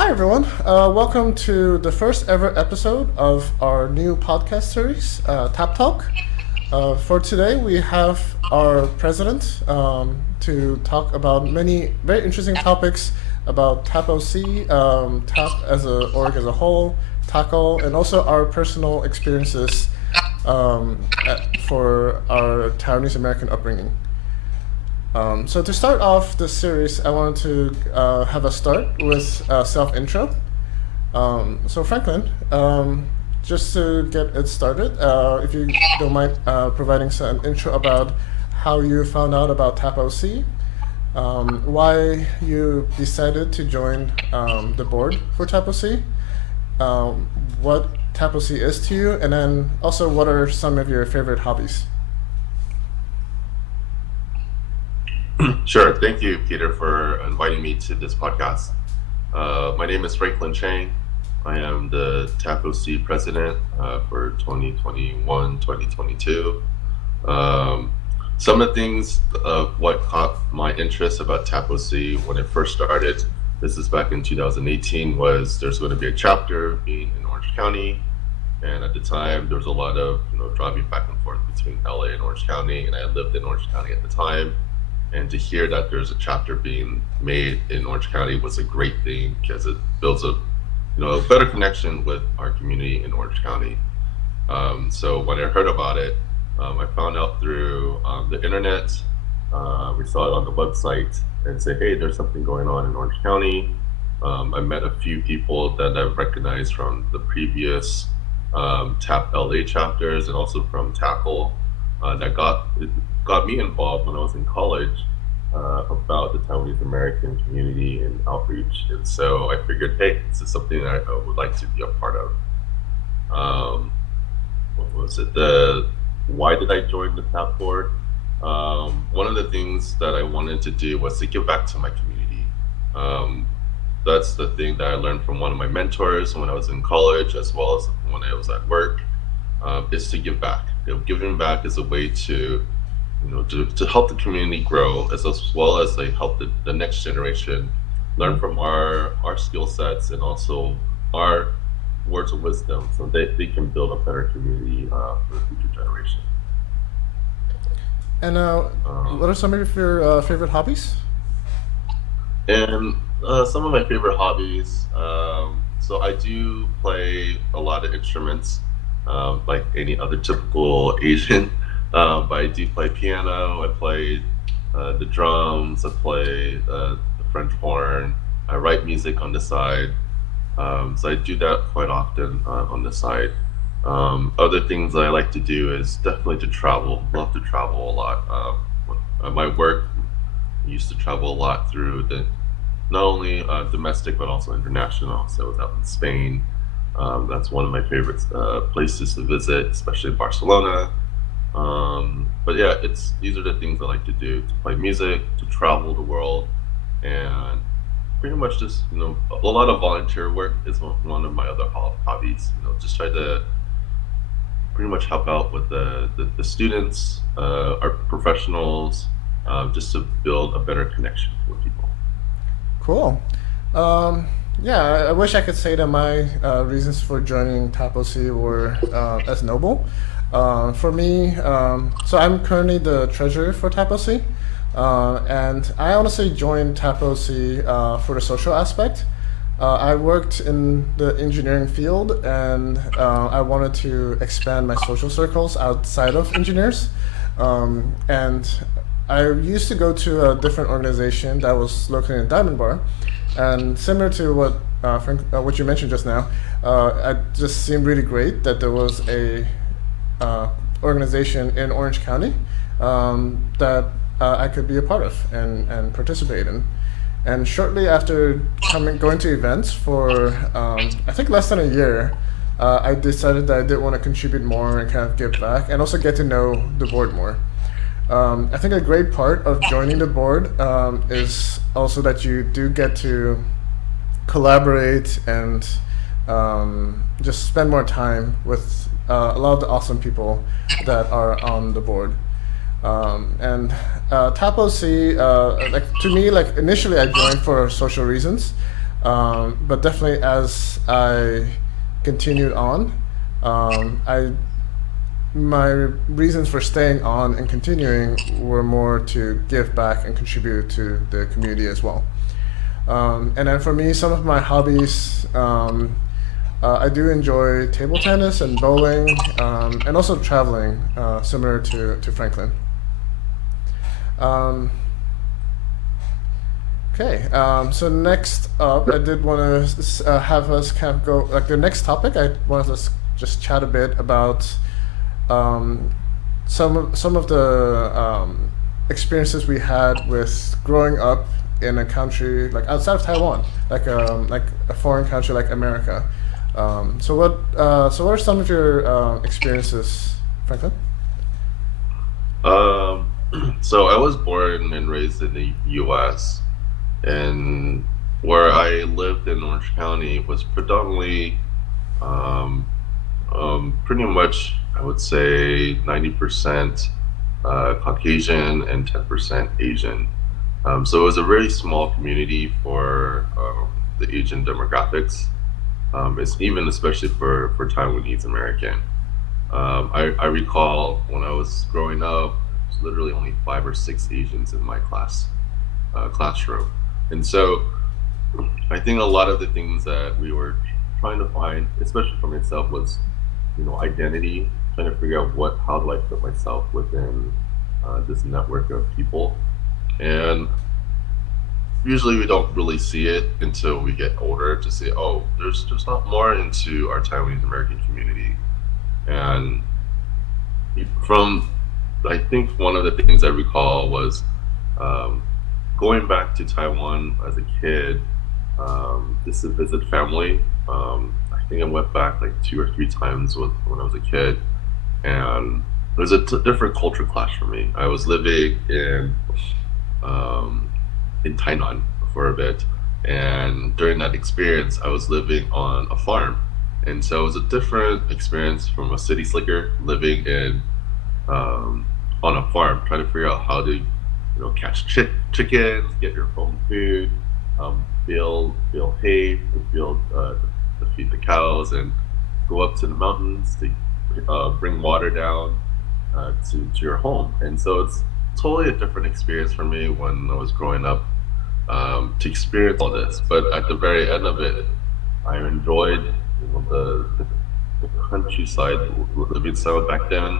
Hi, everyone. Welcome to the first ever episode of our new podcast series, Tap Talk. For today, we have our president to talk about many very interesting topics about TAPOC, TAP as a org as a whole, TACO, and also our personal experiences for our Taiwanese American upbringing. So to start off this series, I wanted to have a start with a self-intro. So Franklin, just to get it started, if you don't mind providing an intro about how you found out about TAPOC, why you decided to join the board for TAPOC, what TAPOC is to you, and then also what are some of your favorite hobbies? Sure. Thank you, Peter, for inviting me to this podcast. My name is Franklin Cheng. I am the TAPOC president for 2021-2022. Some of the things of what caught my interest about TAPOC when it first started, this is back in 2018, was there's going to be a chapter being in Orange County. And at the time, there was a lot of driving back and forth between LA and Orange County, and I lived in Orange County at the time. And to hear that there's a chapter being made in Orange County was a great thing because it builds a better connection with our community in Orange County. So when I heard about it, I found out through the internet. We saw it on the website and say, hey, there's something going on in Orange County. I met a few people that I recognized from the previous TAP LA chapters and also from TACO that got me involved when I was in college about the Taiwanese American community and outreach. And so I figured, hey, this is something that I would like to be a part of. What was it? Why did I join the TAP board? One of the things that I wanted to do was to give back to my community. That's the thing that I learned from one of my mentors when I was in college, as well as when I was at work, is to give back. Giving back is a way to help the community grow, as well as they help the next generation learn from our skill sets and also our words of wisdom, so they can build a better community for the future generation. And what are some of your favorite hobbies? And some of my favorite hobbies, so I do play a lot of instruments, like any other typical Asian. But I do play piano, I play the drums, I play the French horn, I write music on the side. So I do that quite often on the side. Other things I like to do is definitely to travel. Love to travel a lot. My work used to travel a lot through not only domestic but also international. So I was out in Spain. That's one of my favorite places to visit, especially in Barcelona. But yeah, these are the things I like to do: to play music, to travel the world, and pretty much just a lot of volunteer work is one of my other hobbies. Just try to pretty much help out with the students, our professionals, just to build a better connection with people. Cool. Yeah, I wish I could say that my reasons for joining TAPOC were as noble. For me, so I'm currently the treasurer for TAPOC, and I honestly joined TAPOC for the social aspect. I worked in the engineering field, and I wanted to expand my social circles outside of engineers. And I used to go to a different organization that was located in Diamond Bar, and similar to what what you mentioned just now, it just seemed really great that there was a organization in Orange County that I could be a part of and participate in. And shortly after going to events for I think less than a year, I decided that I did want to contribute more and kind of give back and also get to know the board more. I think a great part of joining the board is also that you do get to collaborate and just spend more time with a lot of the awesome people that are on the board. And TAPOC, like to me, like initially I joined for social reasons, But definitely as I continued on, I my reasons for staying on and continuing were more to give back and contribute to the community as well. And then for me, some of my hobbies, I do enjoy table tennis and bowling, and also traveling, similar to Franklin. Um, okay, so next up, I did want to have us kind of go, like the next topic, I wanted to just chat a bit about um, some of the experiences we had with growing up in a country like outside of Taiwan, like a foreign country like America. So what are some of your experiences, Franklin? Um, so I was born and raised in the U.S. and where I lived in Orange County was predominantly, um, pretty much, I would say 90% Caucasian and 10% Asian. So it was a really small community for the Asian demographics. It's even especially for Taiwanese American. I recall when I was growing up, there's literally only 5 or 6 Asians in my classroom, and so I think a lot of the things that we were trying to find, especially for myself, was identity, trying to figure out how do I put myself within this network of people, and usually we don't really see it until we get older to say, oh, there's not more into our Taiwanese American community. And from, I think one of the things I recall was um, going back to Taiwan as a kid, just to visit family. I think I went back like 2 or 3 times when I was a kid, and it was a different culture clash for me. I was living um, in Tainan for a bit, and during that experience, I was living on a farm, and so it was a different experience from a city slicker living in on a farm, trying to figure out how to catch chickens, get your own food, build hay, to feed the cows, and go up to the mountains to bring water down to your home. And so it's totally a different experience for me when I was growing up, to experience all this. But at the very end of it, I enjoyed the countryside living style back then,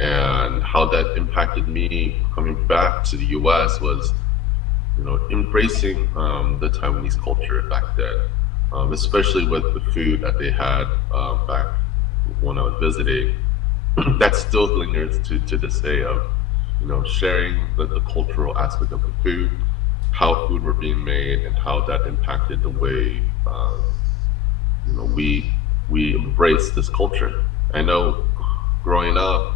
and how that impacted me coming back to the U.S. was embracing the Taiwanese culture back then, especially with the food that they had back when I was visiting. That still lingers to this day of sharing the cultural aspect of the food, how food were being made, and how that impacted the way we embrace this culture. I know growing up,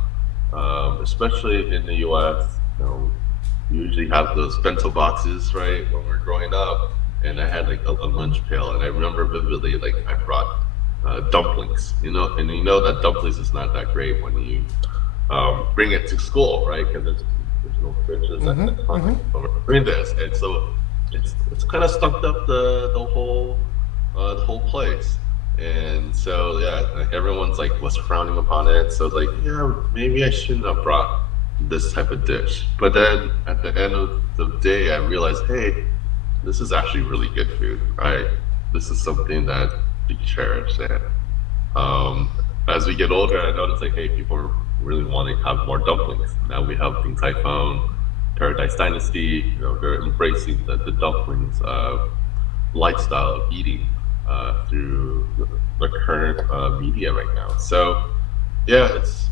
especially in the U.S., we usually have those bento boxes, right, when we're growing up, and I had like a lunch pail, and I remember vividly, like I brought dumplings, and that dumplings is not that great when you bring it to school, right, because there's no fridges at the time when we're doing this, and so it's kind of stumped up the whole place. And so yeah, like everyone's like was frowning upon it. So it's like, yeah, maybe I shouldn't have brought this type of dish. But then at the end of the day, I realized, hey, this is actually really good food. This is something that we cherish. And as we get older, I noticed like, hey, people really want to have more dumplings. Now we have things like Paradise Dynasty. They're embracing the dumplings lifestyle of eating through the current media right now. So yeah, it's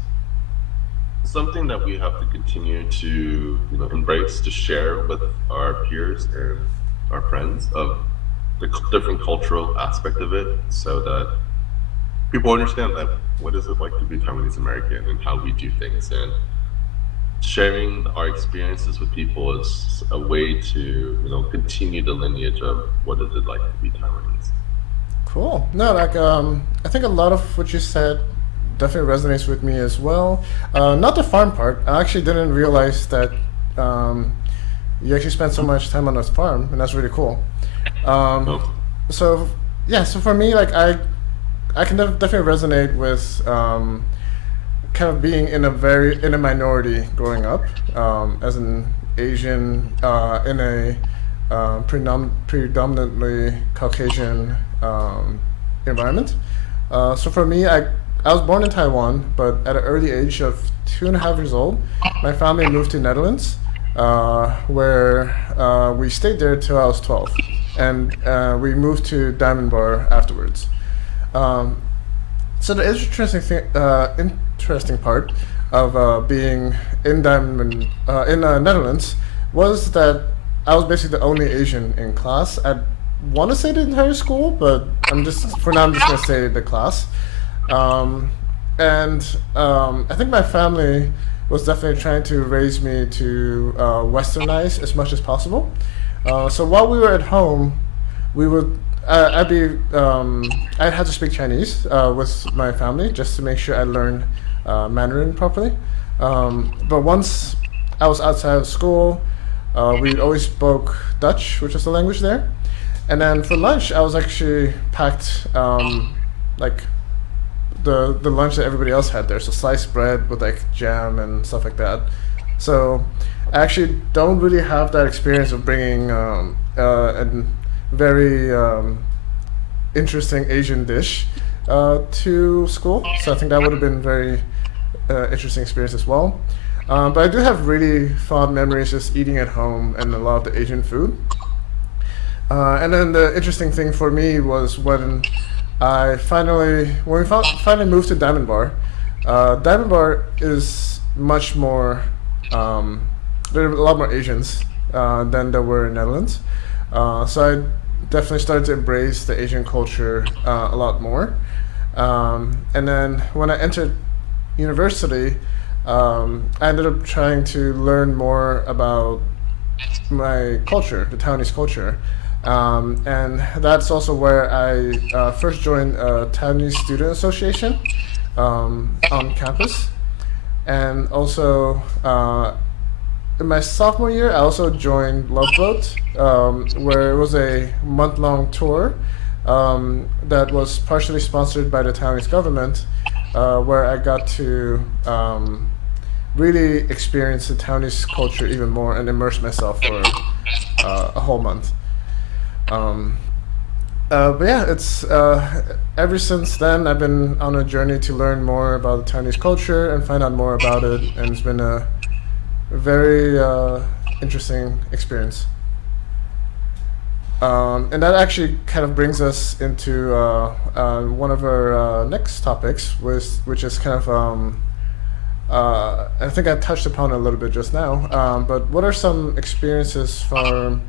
something that we have to continue to embrace, to share with our peers and our friends of the different cultural aspect of it, so that people understand that what is it like to be Taiwanese American and how we do things, and sharing our experiences with people is a way to continue the lineage of what is it like to be Taiwanese. Cool. No, like I think a lot of what you said definitely resonates with me as well. Not the farm part. I actually didn't realize that you actually spent so much time on this farm, and that's really cool. Um, So, so yeah, so for me, like I can definitely resonate with kind of being in a minority growing up as an Asian in a predominantly Caucasian environment. So for me, I was born in Taiwan, but at an early age of 2.5 years old, my family moved to Netherlands, where we stayed there till I was 12, and we moved to Diamond Bar afterwards. Um, so the interesting part of being in Netherlands was that I was basically the only Asian in class. I want to say the entire school, but I'm just gonna say the class. Um, and I think my family was definitely trying to raise me to westernize as much as possible. So while we were at home, we would I had to speak Chinese with my family just to make sure I learned Mandarin properly. But once I was outside of school, we always spoke Dutch, which is the language there. And then for lunch, I was actually packed like the lunch that everybody else had there. So sliced bread with like jam and stuff like that. So I actually don't really have that experience of bringing a very interesting Asian dish to school. So I think that would have been very interesting experience as well. But I do have really fond memories just eating at home and a lot of the Asian food. And then the interesting thing for me was when we finally moved to Diamond Bar. Diamond Bar is much more. There are a lot more Asians than there were in Netherlands. So I definitely started to embrace the Asian culture a lot more. And then when I entered university, I ended up trying to learn more about my culture, the Taiwanese culture. And that's also where I first joined a Taiwanese Student Association on campus. And also, in my sophomore year, I also joined Love Boat, where it was a month-long tour that was partially sponsored by the Taiwanese government, where I got to really experience the Taiwanese culture even more and immerse myself for a whole month. Um, but yeah, it's ever since then I've been on a journey to learn more about the Taiwanese culture and find out more about it, and it's been a very interesting experience. And that actually kind of brings us into one of our next topics, which is kind of I think I touched upon it a little bit just now. But what are some experiences from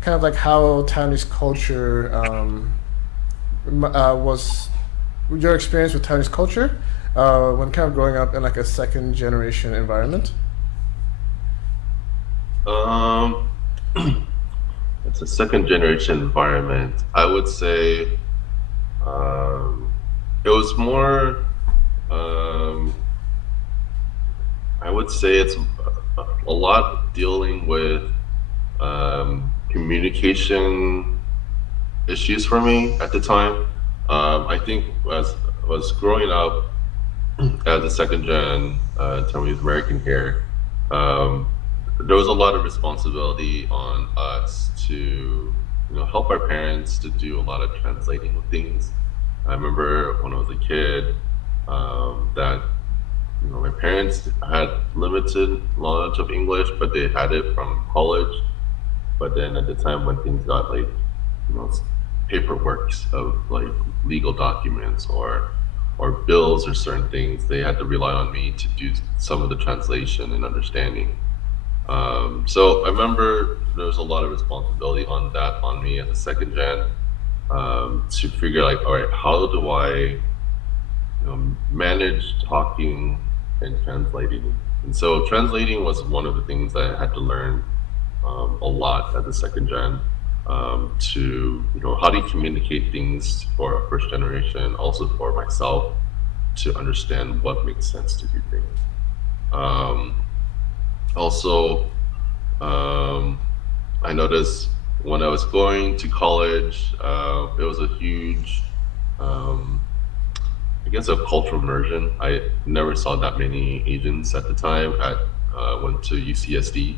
kind of like how Taiwanese culture was your experience with Taiwanese culture when kind of growing up in like a second generation environment? Um, it's a second generation environment. I would say um, it was more. Um, I would say it's a lot dealing with communication issues for me at the time. I think as I was growing up as a second gen Taiwanese American here, um, there was a lot of responsibility on us to, help our parents to do a lot of translating of things. I remember when I was a kid that my parents had limited knowledge of English, but they had it from college. But then at the time when things got like, paperwork of like legal documents or bills or certain things, they had to rely on me to do some of the translation and understanding. So I remember there was a lot of responsibility on me as a second gen to figure like, all right, how do I manage talking and translating? And so translating was one of the things that I had to learn a lot as a second gen to how do you communicate things for a first generation, also for myself to understand what makes sense to do things. Um, Also, I noticed when I was going to college, it was a huge, um, I guess, a cultural immersion. I never saw that many Asians at the time. I went to UCSD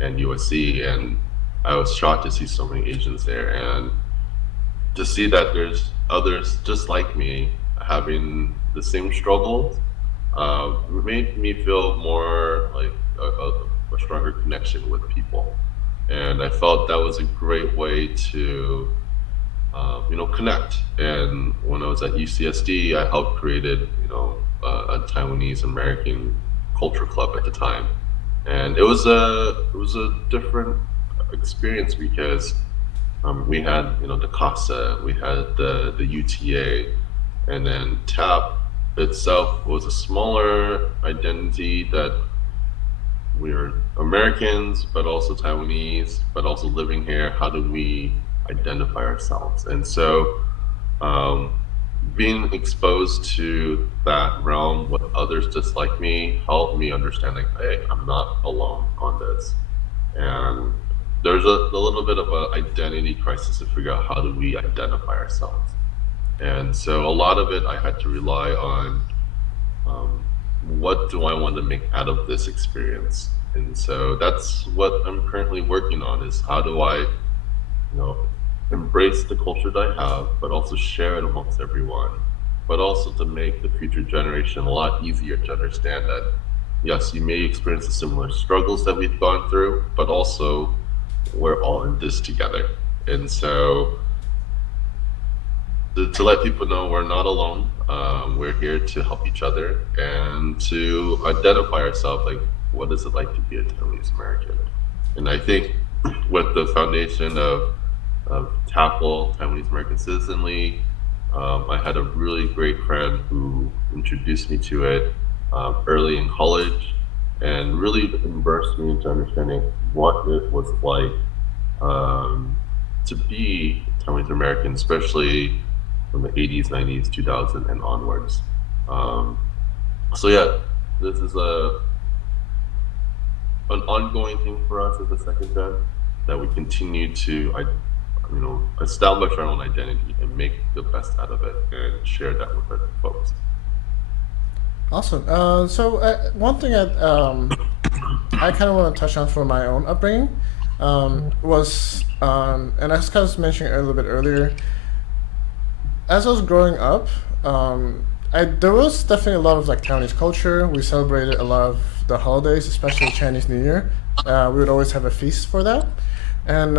and USC, and I was shocked to see so many Asians there, and to see that there's others just like me having the same struggles made me feel more like a stronger connection with people. And I felt that was a great way to, connect. And when I was at UCSD, I helped created, a Taiwanese American culture club at the time, and it was a different experience because we had, the CASA, we had the UTA, and then TAP itself was a smaller identity that we're Americans, but also Taiwanese, but also living here. How do we identify ourselves? And so, um, being exposed to that realm with others just like me helped me understand, like, hey, I'm not alone on this. And there's a little bit of an identity crisis to figure out how do we identify ourselves. And so a lot of it I had to rely on, um, what do I want to make out of this experience? And so that's what I'm currently working on, is how do I, embrace the culture that I have, but also share it amongst everyone, but also to make the future generation a lot easier to understand that, yes, you may experience the similar struggles that we've gone through, but also we're all in this together. And so to let people know we're not alone. We're here to help each other and to identify ourselves, like, what is it like to be a Taiwanese American? And I think with the foundation of TAPL, Taiwanese American Citizen League, I had a really great friend who introduced me to it early in college and really immersed me into understanding what it was like, to be Taiwanese American, especially from the 80s, 90s, 2000, and onwards. Um, so yeah, this is an ongoing thing for us as a second gen, that we continue to, establish our own identity and make the best out of it and share that with other folks. Awesome. One thing I kind of want to touch on for my own upbringing was, and I was kind of mentioning a little bit earlier, as I was growing up, there was definitely a lot of like Taiwanese culture. We celebrated a lot of the holidays, especially Chinese New Year. We would always have a feast for that. And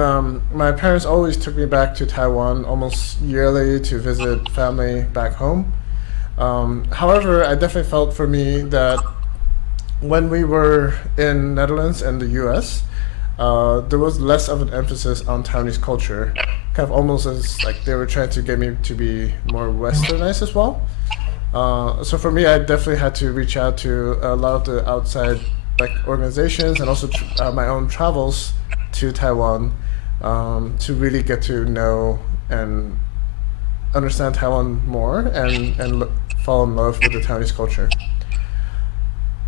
my parents always took me back to Taiwan almost yearly to visit family back home. However, I definitely felt for me that when we were in Netherlands and the U.S., there was less of an emphasis on Taiwanese culture, kind of almost as like they were trying to get me to be more westernized as well. So for me, I definitely had to reach out to a lot of the outside like organizations and also my own travels to Taiwan, to really get to know and understand Taiwan more and fall in love with the Taiwanese culture.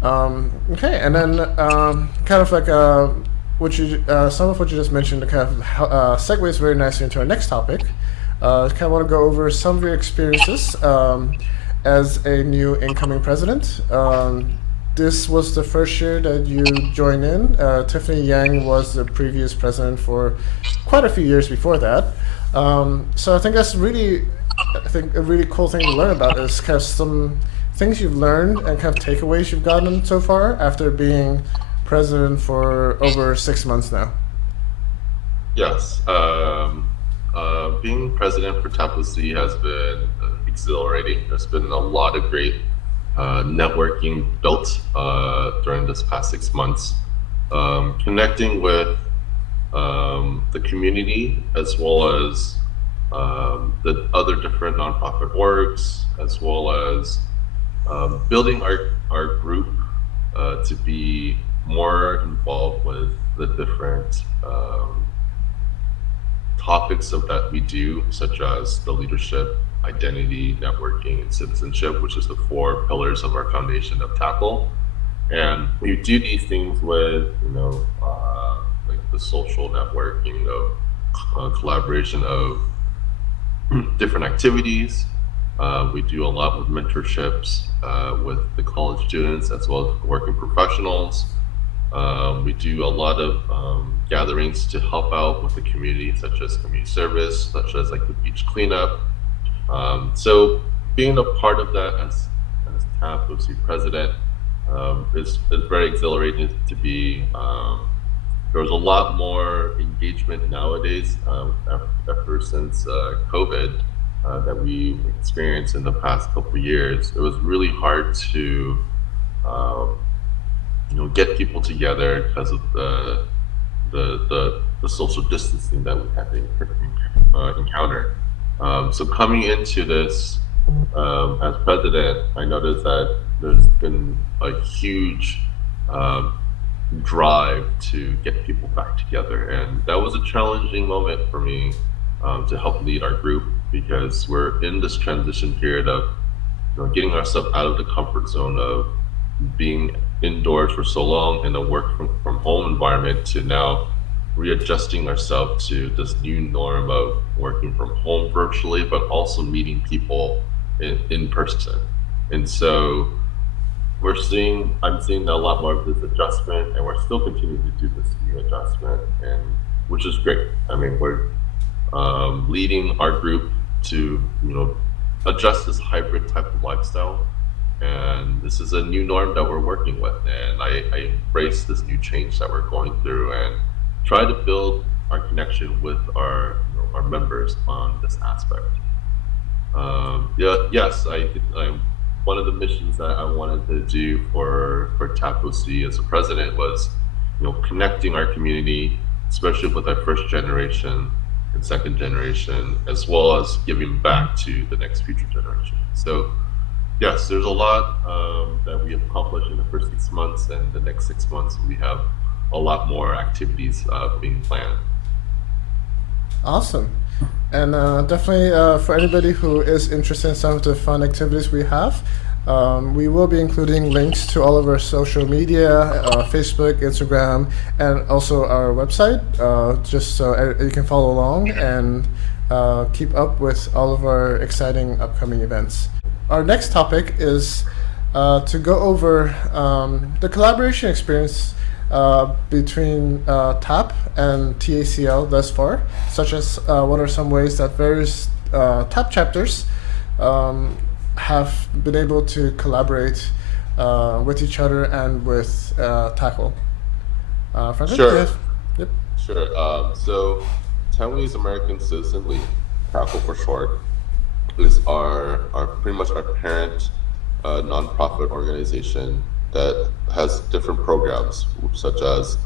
Okay, and then kind of like some of what you just mentioned kind of segues very nicely into our next topic. Kind of want to go over some of your experiences as a new incoming president. This was the first year that you joined in. Tiffany Yang was the previous president for quite a few years before that. So I think that's really, I think a really cool thing to learn about is kind of some things you've learned and kind of takeaways you've gotten so far after being president for over 6 months now. Yes, being president for TAPOC has been exhilarating. There's been a lot of great networking built during this past 6 months, connecting with the community as well as the other different nonprofit orgs, as well as building our group to be more involved with the different topics of that we do, such as the leadership, identity, networking, and citizenship, which is the four pillars of our foundation of Tackle. And we do these things with, like the social networking of collaboration of different activities. We do a lot with mentorships with the college students as well as working professionals. We do a lot of gatherings to help out with the community, such as community service, such as like the beach cleanup. So being a part of that as TAPOC president is very exhilarating to be. There's a lot more engagement nowadays ever since COVID that we experienced in the past couple of years. It was really hard to get people together because of the social distancing that we had to encounter. So coming into this as president, I noticed that there's been a huge drive to get people back together, and that was a challenging moment for me to help lead our group, because we're in this transition period of getting ourselves out of the comfort zone of being indoors for so long in a work from home environment to now readjusting ourselves to this new norm of working from home virtually, but also meeting people in person. And so I'm seeing a lot more of this adjustment, and we're still continuing to do this new adjustment, and which is great. I mean, we're leading our group to adjust this hybrid type of lifestyle, and this is a new norm that we're working with, and I embrace this new change that we're going through and try to build our connection with our members on this aspect. Yes, I'm one of the missions that I wanted to do for TAPOC as a president was, connecting our community, especially with our first generation and second generation, as well as giving back to the next future generation. So, yes, there's a lot that we have accomplished in the first 6 months, and the next 6 months we have a lot more activities being planned. Awesome. And definitely for anybody who is interested in some of the fun activities we have, we will be including links to all of our social media, Facebook, Instagram, and also our website, just so you can follow along and keep up with all of our exciting upcoming events. Our next topic is to go over the collaboration experience between TAP and TACL thus far, such as what are some ways that various TAP chapters have been able to collaborate with each other and with TACL. Franklin? Sure. Yes. Yep. Sure. So Taiwanese American Citizen League, TACL for short, is our pretty much our parent nonprofit organization that has different programs, such as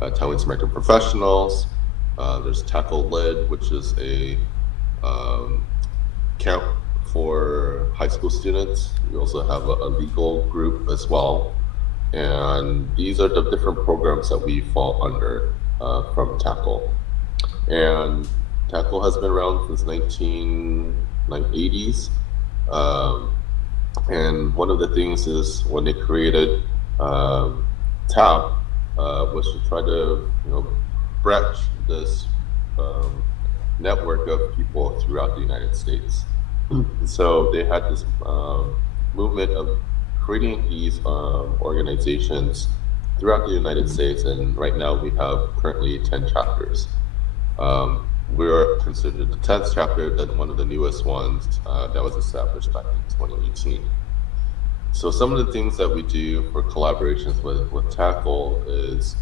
Taiwanese American Professionals. There's TACL Lid, which is a camp for high school students. We also have a legal group as well. And these are the different programs that we fall under from TACL. And TACL has been around since 1980s. And one of the things is when they created TAP was to try to breach this network of people throughout the United States. So they had this movement of creating these organizations throughout the United States, and right now we have currently 10 chapters. We're considered the 10th chapter, that one of the newest ones that was established back in 2018. So some of the things that we do for collaborations with TACL is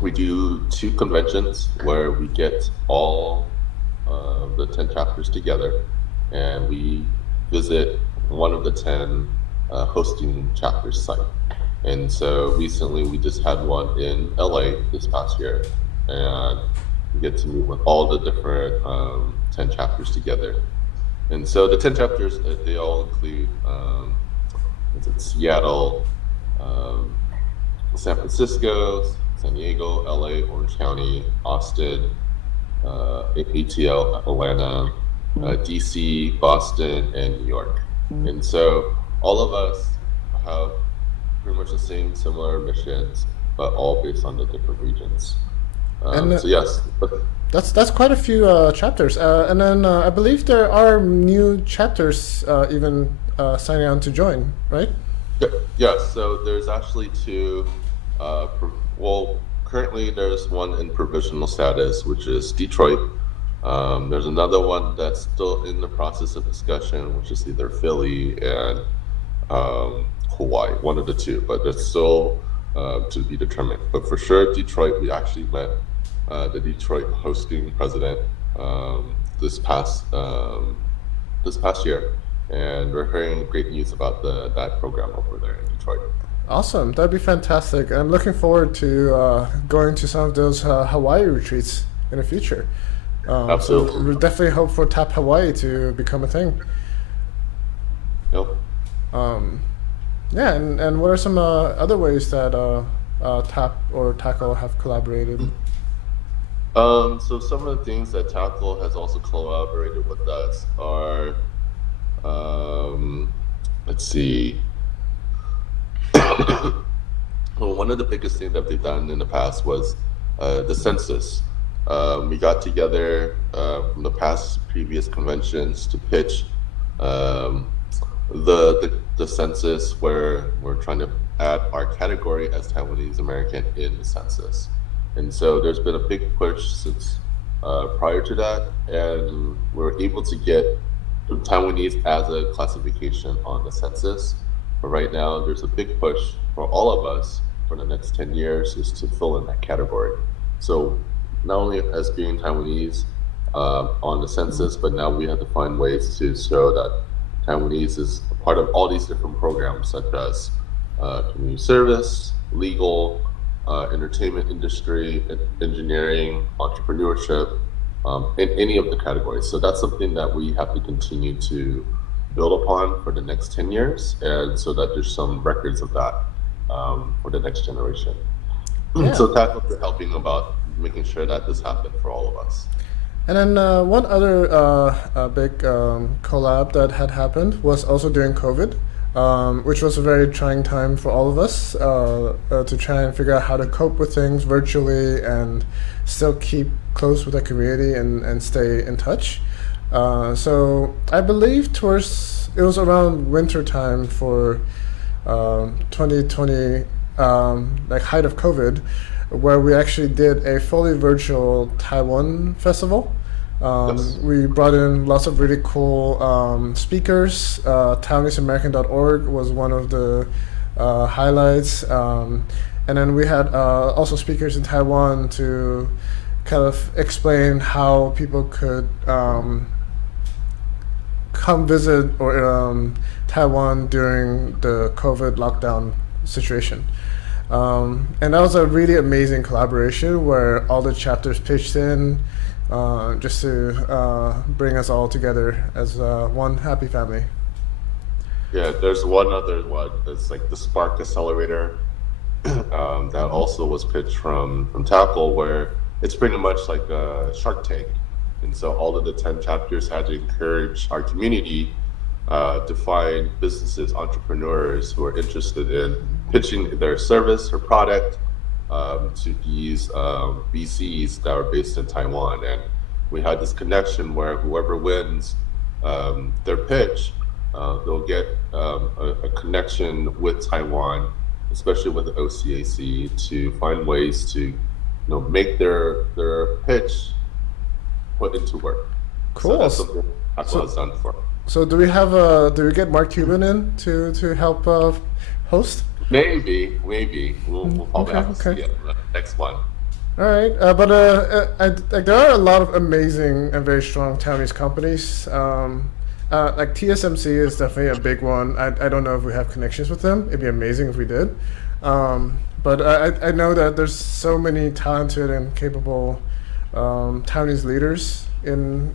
we do 2 conventions where we get all the 10 chapters together, and we visit one of the 10 hosting chapters site. And so recently we just had one in LA this past year, and we get to meet with all the different 10 chapters together. And so the 10 chapters, they all include Seattle, San Francisco, San Diego, LA, Orange County, Austin, ATL, Atlanta, DC, Boston, and New York. And so all of us have pretty much the same similar missions, but all based on the different regions. And So yes, but that's quite a few chapters. And then I believe there are new chapters even signing on to join, right? yeah. So there's actually two. Well, currently there's one in provisional status, which is Detroit. There's another one that's still in the process of discussion, which is either Philly and Hawaii, one of the two, but it's still to be determined. But for sure, Detroit, we actually met the Detroit hosting president this past year, and we're hearing great news about that program over there in Detroit. Awesome, that'd be fantastic. I'm looking forward to going to some of those Hawaii retreats in the future. So Absolutely. we definitely hope for Tap Hawaii to become a thing. Yep. Um, yeah, and what are some other ways that Tap or Tackle have collaborated? So some of the things that Tackle has also collaborated with us are, let's see. Well, one of the biggest things that they've done in the past was the census. We got together from the past previous conventions to pitch um, the census, where we're trying to add our category as Taiwanese American in the census. And so there's been a big push since prior to that, and we're able to get Taiwanese as a classification on the census. But right now, there's a big push for all of us for the next 10 years is to fill in that category. So not only as being Taiwanese on the census, but now we have to find ways to show that Taiwanese is a part of all these different programs, such as community service, legal, entertainment industry, engineering, entrepreneurship, in any of the categories. So that's something that we have to continue to build upon for the next 10 years, and so that there's some records of that for the next generation. Yeah. So Tackle is helping about making sure that this happened for all of us. And then one other big collab that had happened was also during COVID, which was a very trying time for all of us to try and figure out how to cope with things virtually and still keep close with the community and stay in touch. So I believe it was around winter time for 2020, like height of COVID, where we actually did a fully virtual Taiwan festival. Yes. We brought in lots of really cool speakers. TaiwaneseAmerican.org was one of the highlights. And then we had also speakers in Taiwan to kind of explain how people could come visit or Taiwan during the COVID lockdown situation. And that was a really amazing collaboration where all the chapters pitched in just to bring us all together as one happy family. Yeah, there's one other one. It's like the Spark Accelerator that also was pitched from Tackle, where it's pretty much like a Shark Tank. And so all of the 10 chapters had to encourage our community to find businesses, entrepreneurs who are interested in pitching their service or product to these VCs that are based in Taiwan. And we had this connection where whoever wins their pitch, they'll get a connection with Taiwan, especially with the OCAC, to find ways to make their pitch put into work. Cool. So that's something Apple has done for. So do we get Mark Cuban in to help host? Maybe we'll probably have to Okay. see it in the next one. All right, but there are a lot of amazing and very strong Taiwanese companies. Like TSMC is definitely a big one. I don't know if we have connections with them. It'd be amazing if we did. But I know that there's so many talented and capable Taiwanese leaders in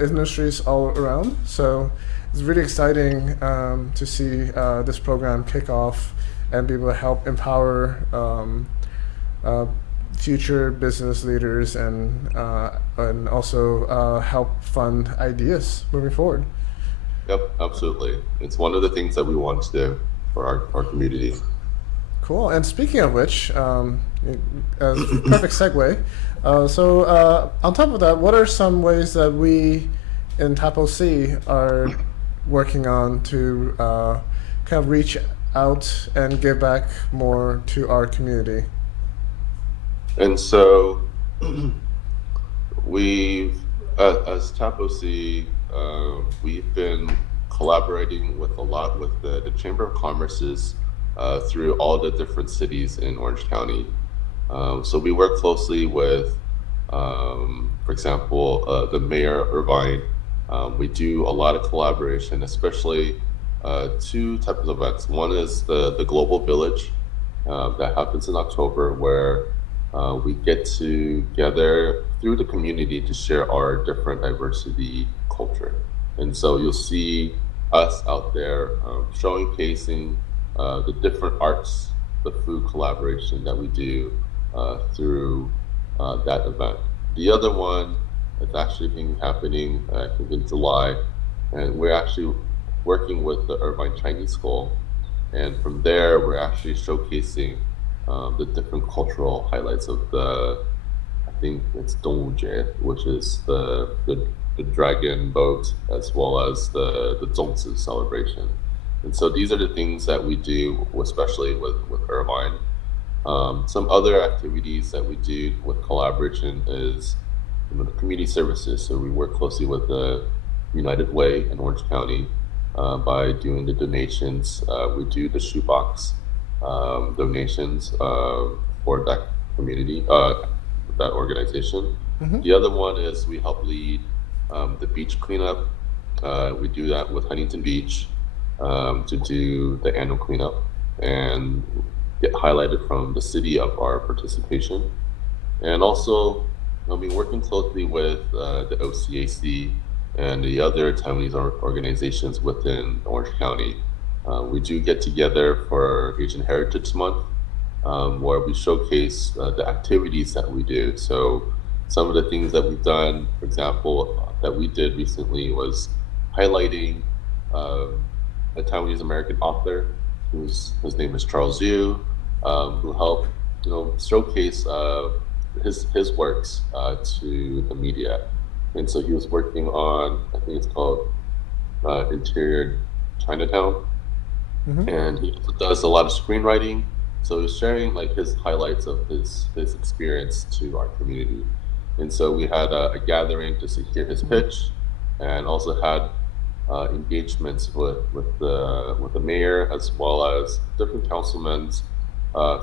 industries all around. So it's really exciting to see this program kick off and be able to help empower future business leaders and also help fund ideas moving forward. Yep, absolutely. It's one of the things that we want to do for our community. Cool. And speaking of which, perfect segue. On top of that, what are some ways that we in TAPOC are working on to kind of reach out and give back more to our community? And so we've, as TAPOC, we've been collaborating with a lot with the Chamber of Commerce's through all the different cities in Orange County. So we work closely with, for example, the Mayor Irvine. We do a lot of collaboration, especially two types of events. One is the Global Village that happens in October, where we get together through the community to share our different diversity culture. And so you'll see us out there showcasing the different arts, the food collaboration that we do through that event. The other one is actually been happening, I think, in July, and we're actually working with the Irvine Chinese School. And from there, we're actually showcasing the different cultural highlights of I think it's Dongjie, which is the dragon boat, as well as the Census celebration. And so these are the things that we do, especially with Irvine. Some other activities that we do with collaboration is the community services. So we work closely with the United Way in Orange County by doing the donations. We do the shoebox donations for that community, that organization. Mm-hmm. The other one is we help lead the beach cleanup. We do that with Huntington Beach to do the annual cleanup and get highlighted from the city of our participation. And also, I've been working closely with the OCAC and the other Taiwanese organizations within Orange County. We do get together for Asian Heritage Month, where we showcase the activities that we do. So some of the things that we've done, for example, that we did recently was highlighting a Taiwanese American author his name is Charles Yu, who helped showcase his works to the media. And so he was working on, I think it's called Interior Chinatown. Mm-hmm. And he does a lot of screenwriting. So he's sharing like his highlights of his experience to our community. And so we had a gathering to hear his pitch, and also had engagements with the mayor, as well as different councilmen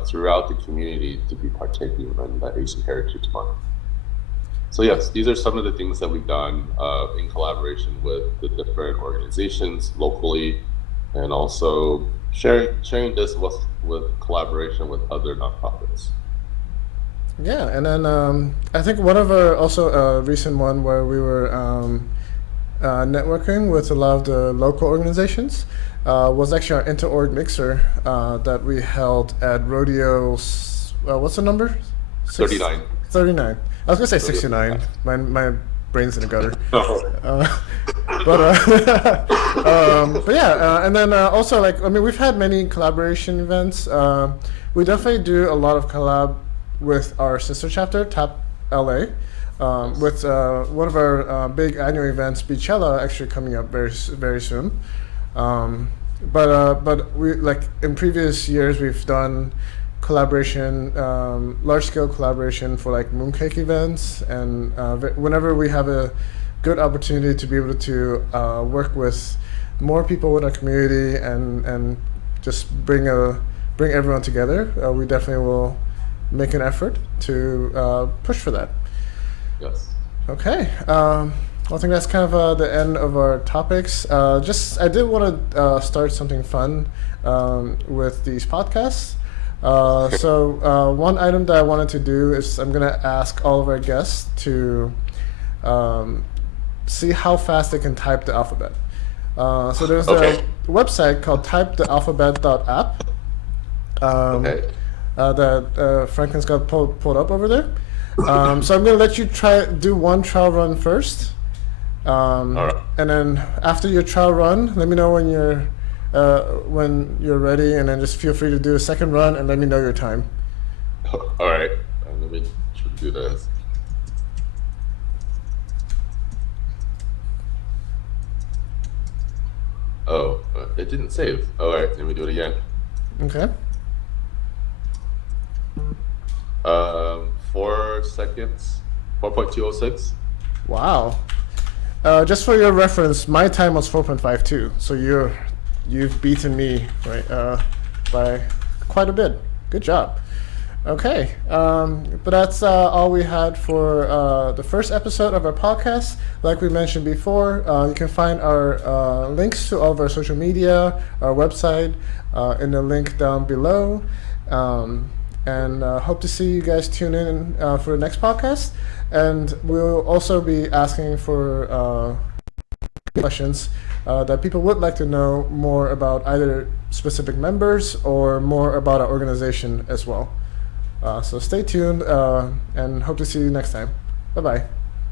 throughout the community to be partaking in that Asian Heritage Month. So yes, these are some of the things that we've done in collaboration with the different organizations locally, and also sharing this with collaboration with other nonprofits. Yeah, and then I think one of our also recent one where we were networking with a lot of the local organizations was actually our inter-org mixer that we held at Rodeo. What's the number? 39. 39. I was gonna say 69. My brain's in the gutter. But yeah, and then also we've had many collaboration events. We definitely do a lot of collab with our sister chapter, TAP LA, with one of our big annual events, Beachella, actually coming up very very soon. But we in previous years we've done collaboration, large scale collaboration for mooncake events, and whenever we have a good opportunity to be able to work with more people in our community and just bring everyone together, we definitely will make an effort to push for that. Yes. Okay. I think that's kind of the end of our topics. I did want to start something fun with these podcasts. So one item that I wanted to do is I'm going to ask all of our guests to see how fast they can type the alphabet. So there's a website called typethealphabet.app that Franklin's got pulled up over there. So I'm going to let you do one trial run first. All right. And then after your trial run, let me know when you're when you're ready, and then just feel free to do a second run and let me know your time. All right, let me do this. Oh, it didn't save. All right, let me do it again. Okay. 4 seconds, 4.206. Wow. Just for your reference, my time was 4.52, so you've beaten me by quite a bit. Good job. Okay, but that's all we had for the first episode of our podcast. Like we mentioned before, you can find our links to all of our social media, our website, in the link down below. And hope to see you guys tune in for the next podcast. And we'll also be asking for questions that people would like to know more about either specific members or more about our organization as well. So stay tuned and hope to see you next time. Bye-bye.